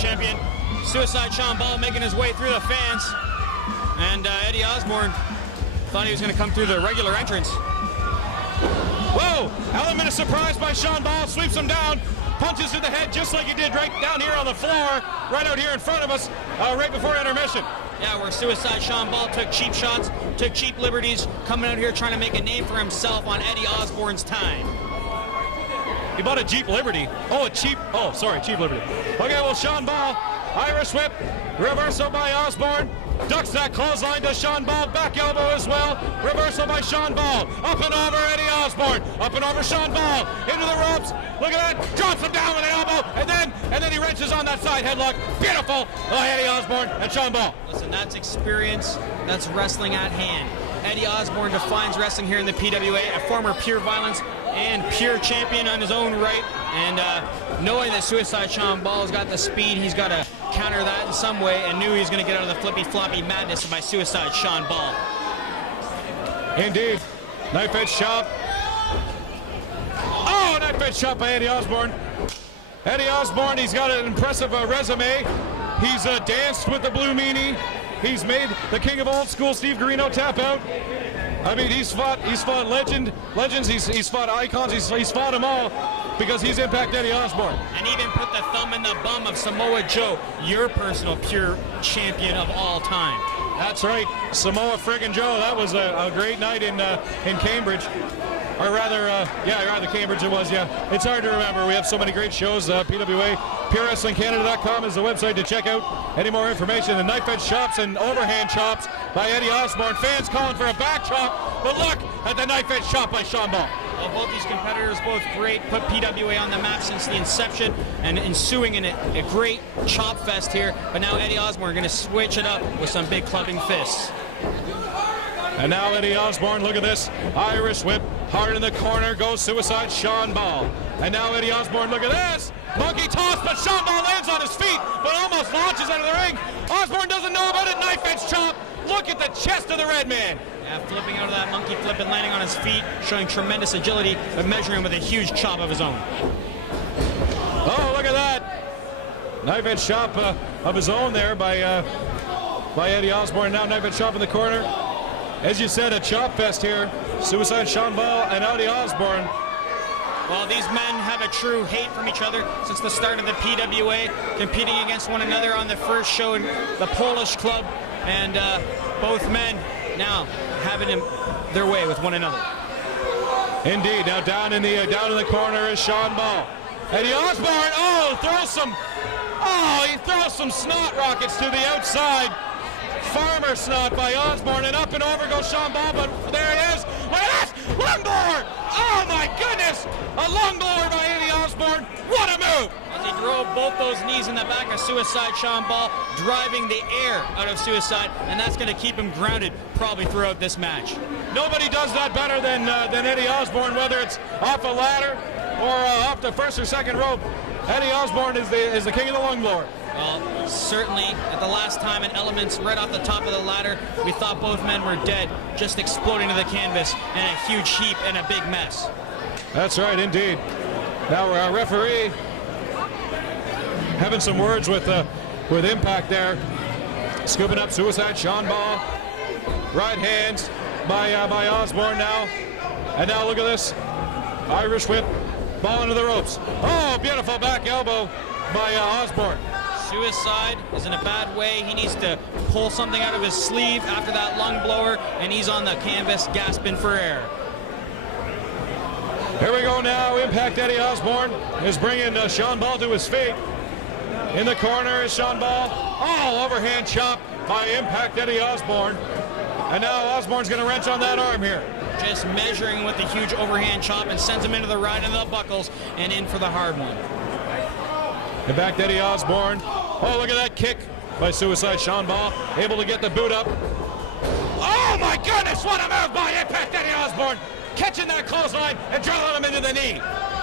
champion. Suicide Sean Ball making his way through the fans. And Eddie Osbourne thought he was going to come through the regular entrance. Whoa! Element of surprise by Sean Ball, sweeps him down, punches to the head just like he did right down here on the floor, right out here in front of us, right before intermission. Yeah, where Suicide Sean Ball took cheap shots, took cheap liberties, coming out here trying to make a name for himself on Eddie Osbourne's time. He bought a Jeep Liberty. Cheap Liberty. Okay, well, Sean Ball, Irish whip, reversal by Osbourne, ducks that clothesline to Sean Ball, back elbow as well, reversal by Sean Ball, up and over Eddie Osbourne, up and over Sean Ball, into the ropes, look at that, drops him down with an elbow, and then he wrenches on that side headlock. Beautiful by Eddie Osbourne and Sean Ball. Listen, that's experience, that's wrestling at hand. Eddie Osbourne defines wrestling here in the PWA, a former Pure Violence and Pure champion on his own right, and knowing that Suicide Sean Ball has got the speed, he's got to counter that in some way, and knew he was going to get out of the flippy-floppy madness by Suicide Sean Ball. Indeed. Knife edge chop. Oh, knife edge chop by Eddie Osbourne. Eddie Osbourne, he's got an impressive resume. He's danced with the Blue Meanie. He's made the king of old school Steve Guarino tap out. I mean, he's fought legends, he's fought icons, he's fought them all because he's Impact Eddie Osbourne. And even put the thumb in the bum of Samoa Joe, your personal Pure champion of all time. That's right, Samoa friggin' Joe. That was a great night in Cambridge. Or rather Cambridge it was, yeah. It's hard to remember. We have so many great shows. PWA, PureWrestlingCanada.com is the website to check out any more information. The knife edge chops and overhand chops by Eddie Osbourne. Fans calling for a back chop, but look at the knife edge chop by Sean Ball. Well, both these competitors, both great, put PWA on the map since the inception and ensuing in a great chop fest here. But now Eddie Osbourne going to switch it up with some big clubbing fists. And now Eddie Osbourne, look at this, Irish whip, hard in the corner, goes Suicide Sean Ball. And now Eddie Osbourne, look at this, monkey toss, but Sean Ball lands on his feet, but almost launches out of the ring. Osbourne doesn't know about it, knife edge chop. Look at the chest of the red man. Yeah, flipping out of that monkey flip and landing on his feet, showing tremendous agility, but measuring with a huge chop of his own. Oh, look at that. Knife edge chop of his own there by Eddie Osbourne. Now knife edge chop in the corner. As you said, a chop fest here. Suicide Sean Ball and Eddie Osbourne. Well, these men have a true hate from each other since the start of the PWA, competing against one another on the first show in the Polish club, and both men now having their way with one another. Indeed. Now down in the corner is Sean Ball. Eddie Osbourne, he throws some snot rockets to the outside. Farmer snot by Osbourne, and up and over goes Sean Ball, but there it is. Look at this! Lung blower! Oh my goodness! A lung blower by Eddie Osbourne. What a move! As he drove both those knees in the back of Suicide Sean Ball, driving the air out of Suicide, and that's going to keep him grounded probably throughout this match. Nobody does that better than Eddie Osbourne, whether it's off a ladder or off the first or second rope. Eddie Osbourne is the king of the lung blower. Well, certainly at the last time in Elements, right off the top of the ladder, we thought both men were dead, just exploding to the canvas in a huge heap and a big mess. That's right, indeed. Now our referee having some words with Impact there, scooping up Suicide Sean Ball. Right hands by Osbourne now, and now look at this, Irish whip, ball into the ropes. Oh, beautiful back elbow by Osbourne. Suicide is in a bad way. He needs to pull something out of his sleeve after that lung blower, and he's on the canvas gasping for air. Here we go now. Impact Eddie Osbourne is bringing Sean Ball to his feet. In the corner is Sean Ball. Oh, overhand chop by Impact Eddie Osbourne. And now Osbourne's going to wrench on that arm here. Just measuring with the huge overhand chop and sends him into the right of the buckles and in for the hard one. And back to Eddie Osbourne. Oh, look at that kick by Suicide Sean Ball. Able to get the boot up. Oh my goodness, what a move by Impact Eddie Osbourne. Catching that clothesline and drilling him into the knee.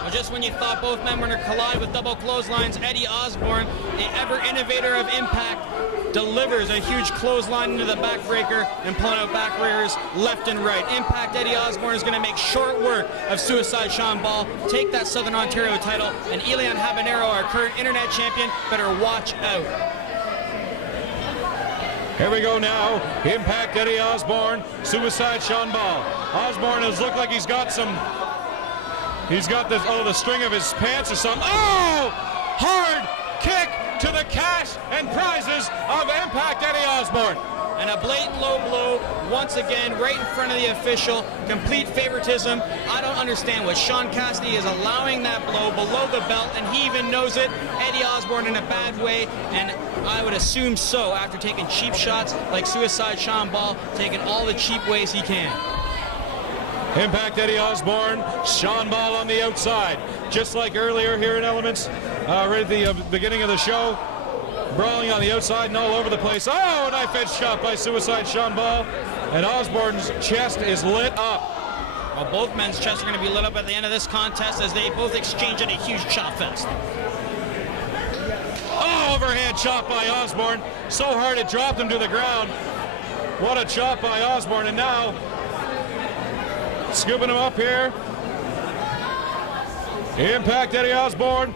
Well, just when you thought both men were going to collide with double clotheslines, Eddie Osbourne, the ever innovator of Impact, delivers a huge clothesline into the backbreaker and pulling out backbreakers left and right. Impact Eddie Osbourne is going to make short work of Suicide Sean Ball, take that Southern Ontario title, and Elian Habanero, our current internet champion, better watch out. Here we go now. Impact Eddie Osbourne, Suicide Sean Ball. Osbourne has looked like he's got this, the string of his pants or something. Oh! Hard kick to the cash and prizes of Impact Eddie Osbourne. And a blatant low blow, once again, right in front of the official. Complete favoritism. I don't understand what Sean Cassidy is allowing that blow below the belt, and he even knows it. Eddie Osbourne in a bad way, and I would assume so after taking cheap shots like Suicide Sean Ball, taking all the cheap ways he can. Impact Eddie Osbourne, Sean Ball on the outside. Just like earlier here in Elements, right at the beginning of the show. Brawling on the outside and all over the place. Oh, knife edge shot by Suicide Sean Ball. And Osbourne's chest is lit up. Well, both men's chests are going to be lit up at the end of this contest as they both exchange in a huge chop fest. Oh, overhand chop by Osbourne. So hard it dropped him to the ground. What a chop by Osbourne. And now, scooping him up here. Impact Eddie Osbourne.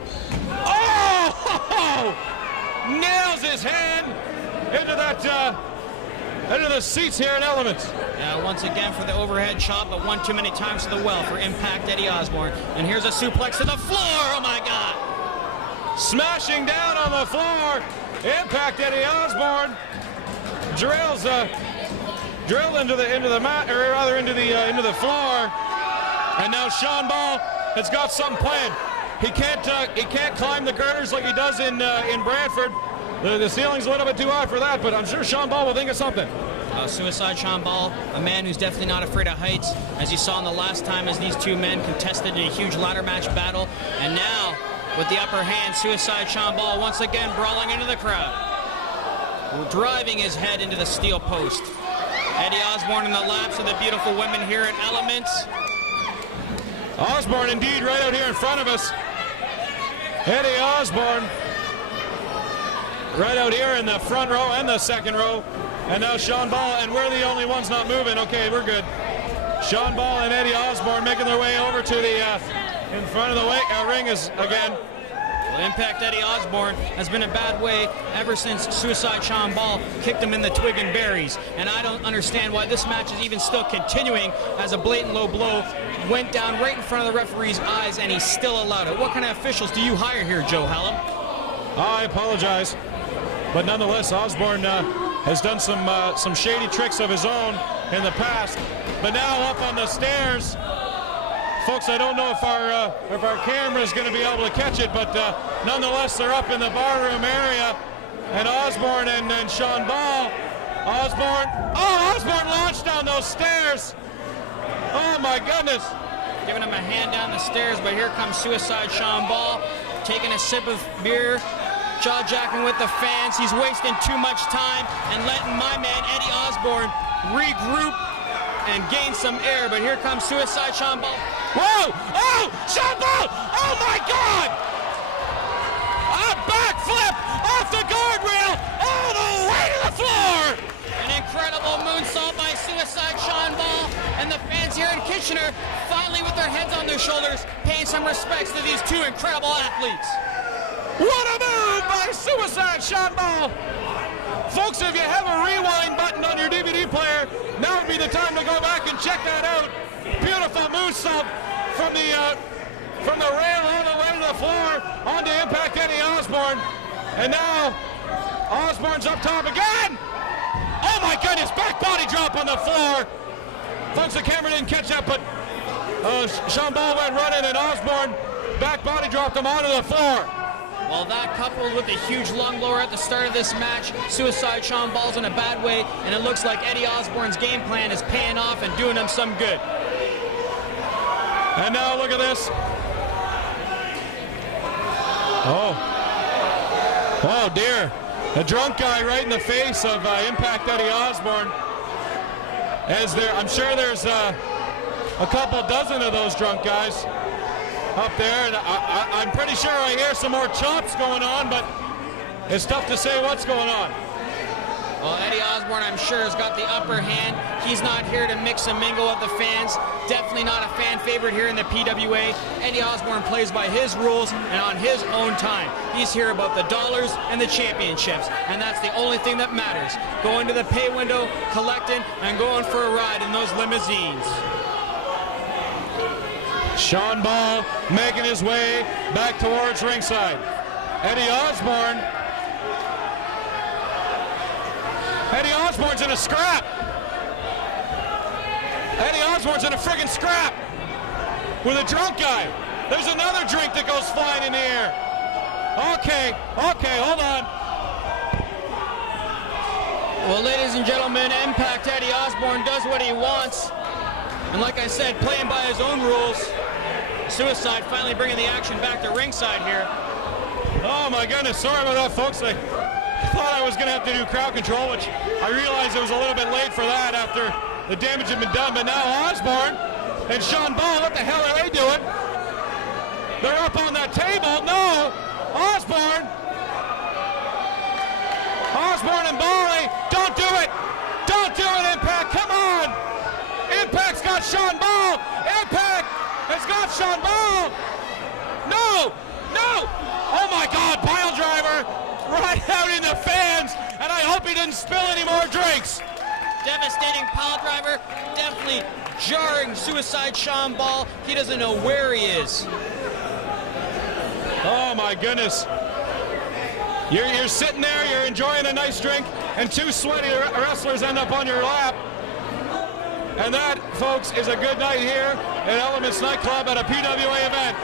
Oh! Nails his hand into the seats here in Elements. Yeah, once again for the overhead chop, but one too many times to the well for Impact Eddie Osbourne. And here's a suplex to the floor. Oh my God! Smashing down on the floor. Impact Eddie Osbourne drilled into the mat, or rather into the floor. And now Sean Ball has got something planned. He can't climb the girders like he does in Brantford. The ceiling's a little bit too high for that, but I'm sure Sean Ball will think of something. Suicide Sean Ball, a man who's definitely not afraid of heights, as you saw in the last time as these two men contested a huge ladder match battle. And now, with the upper hand, Suicide Sean Ball once again brawling into the crowd, driving his head into the steel post. Eddie Osbourne in the laps of the beautiful women here at Elements. Osbourne indeed right out here in front of us. Eddie Osbourne right out here in the front row and the second row. And now Sean Ball, and we're the only ones not moving. Okay, we're good. Sean Ball and Eddie Osbourne making their way over to the in front of the ring is again. Well, Impact Eddie Osbourne has been a bad way ever since Suicide Sean Ball kicked him in the twig and berries. And I don't understand why this match is even still continuing, as a blatant low blow went down right in front of the referee's eyes and he still allowed it. What kind of officials do you hire here, Joe Hallam? I apologize, but nonetheless, Osbourne has done some shady tricks of his own in the past. But now up on the stairs, folks, I don't know if our camera is going to be able to catch it, but nonetheless, they're up in the barroom area, and Osbourne and Sean Ball. Osbourne launched down those stairs. Oh my goodness. Giving him a hand down the stairs, but here comes Suicide Sean Ball, taking a sip of beer, jaw-jacking with the fans. He's wasting too much time and letting my man Eddie Osbourne regroup and gain some air, but here comes Suicide Sean Ball. Whoa! Oh! Sean Ball! Oh my God! A backflip off the guardrail all the way to the floor! An incredible moonsault by Suicide Sean Ball, and the fans here in Kitchener finally with their heads on their shoulders paying some respects to these two incredible athletes. What a move by Suicide Sean Ball! Folks, if you have a rewind button on your DVD player, now would be the time to go back and check that out. Beautiful moonsault from the rail all the way to the floor onto Impact Eddie Osbourne. And now Osbourne's up top again. Oh my goodness, back body drop on the floor. Folks, the camera didn't catch that, but Sean Ball went running and Osbourne back body dropped him onto the floor. Well, that coupled with a huge lung blower at the start of this match, Suicide Sean Ball's in a bad way, and it looks like Eddie Osbourne's game plan is paying off and doing him some good. And now look at this. Oh dear. A drunk guy right in the face of Impact Eddie Osbourne. I'm sure there's a couple dozen of those drunk guys. up there, and I'm pretty sure I hear some more chops going on, but it's tough to say what's going on. Well, Eddie Osbourne, I'm sure, has got the upper hand. He's not here to mix and mingle with the fans. Definitely not a fan favorite here in the PWA. Eddie Osbourne plays by his rules and on his own time. He's here about the dollars and the championships, and that's the only thing that matters. Going to the pay window, collecting, and going for a ride in those limousines. Sean Ball making his way back towards ringside. Eddie Osbourne's in a scrap. Eddie Osbourne's in a friggin' scrap with a drunk guy. There's another drink that goes flying in the air. Okay, hold on. Well, ladies and gentlemen, Impact Eddie Osbourne does what he wants. And like I said, playing by his own rules. Suicide finally bringing the action back to ringside here. Oh my goodness, sorry about that, folks. I thought I was going to have to do crowd control, which I realized it was a little bit late for that after the damage had been done. But now Osbourne and Sean Ball, what the hell are they doing? They're up on that table. No! Osbourne and Ball, don't do it! Don't do it, Impact! Come on! Impact's got Sean Ball! Impact has got Sean Ball! No! Oh my God, pile driver right out in the fans, and I hope he didn't spill any more drinks. Devastating pile driver, definitely jarring Suicide Sean Ball. He doesn't know where he is. Oh my goodness. You're sitting there, you're enjoying a nice drink, and two sweaty wrestlers end up on your lap. And that, folks, is a good night here at Elements Nightclub at a PWA event.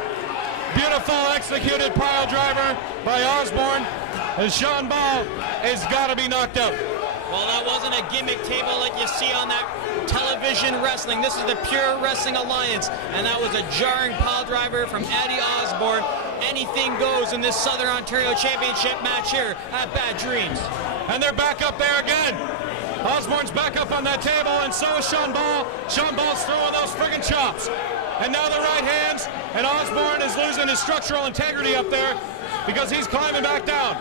Beautiful executed pile driver by Osbourne, and Sean Ball has got to be knocked out. Well, that wasn't a gimmick table like you see on that television wrestling. This is the Pure Wrestling Alliance, and that was a jarring pile driver from Eddie Osbourne. Anything goes in this Southern Ontario Championship match here at Bad Dreams. And they're back up there again. Osbourne's back up on that table, and so is Sean Ball. Sean Ball's throwing those friggin' chops. And now the right hands, and Osbourne is losing his structural integrity up there because he's climbing back down.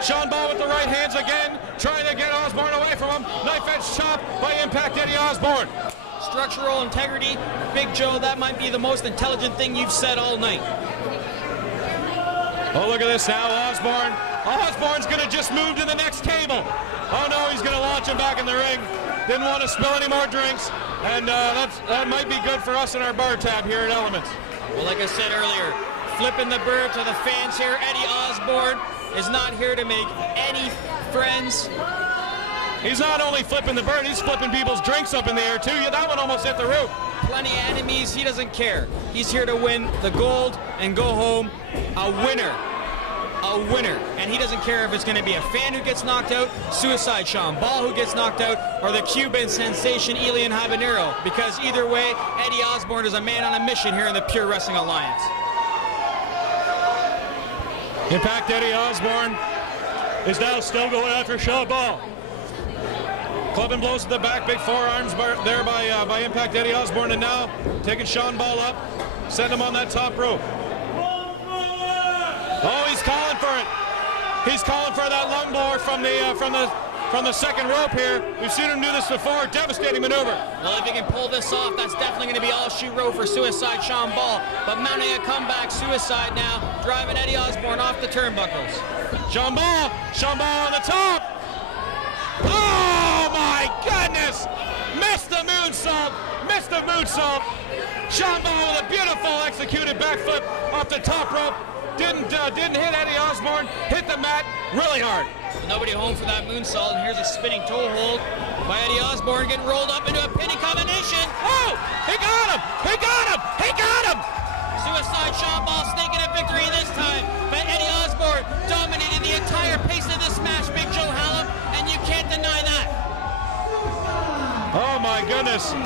Sean Ball with the right hands again, trying to get Osbourne away from him. Knife edge chop by Impact Eddie Osbourne. Structural integrity, Big Joe, that might be the most intelligent thing you've said all night. Oh, look at this now, Osbourne. Osbourne's gonna just move to the next table. Oh no, he's gonna launch him back in the ring. Didn't want to spill any more drinks, and that might be good for us in our bar tab here at Elements. Well, like I said earlier, flipping the bird to the fans here. Eddie Osbourne is not here to make any friends. He's not only flipping the bird, he's flipping people's drinks up in the air too. Yeah, that one almost hit the roof. Plenty of enemies, he doesn't care. He's here to win the gold and go home a winner. A winner. And he doesn't care if it's going to be a fan who gets knocked out, Suicide Sean Ball who gets knocked out, or the Cuban sensation Elian Habanero. Because either way, Eddie Osbourne is a man on a mission here in the Pure Wrestling Alliance. Impact Eddie Osbourne is now still going after Sean Ball. Clubbing blows to the back, big forearms there by Impact Eddie Osbourne, and now taking Sean Ball up, send him on that top rope. Oh, he's calling for it. He's calling for that lung blower from the second rope here. We've seen him do this before. Devastating maneuver. Well, if he can pull this off, that's definitely going to be all she wrote for Suicide Sean Ball. But mounting a comeback, Suicide now, driving Eddie Osbourne off the turnbuckles. Sean Ball on the top. Oh my goodness! Missed the moonsault. Sean Ball with a beautiful executed backflip off the top rope. Didn't hit Eddie Osbourne, hit the mat really hard. Nobody home for that moonsault, and here's a spinning toe hold by Eddie Osbourne, getting rolled up into a pinning combination. Oh, he got him! Suicide Sean Ball sneaking a victory this time, but Eddie Osbourne dominated the entire pace of this match, Big Joe Hallam, and you can't deny that. Oh my goodness.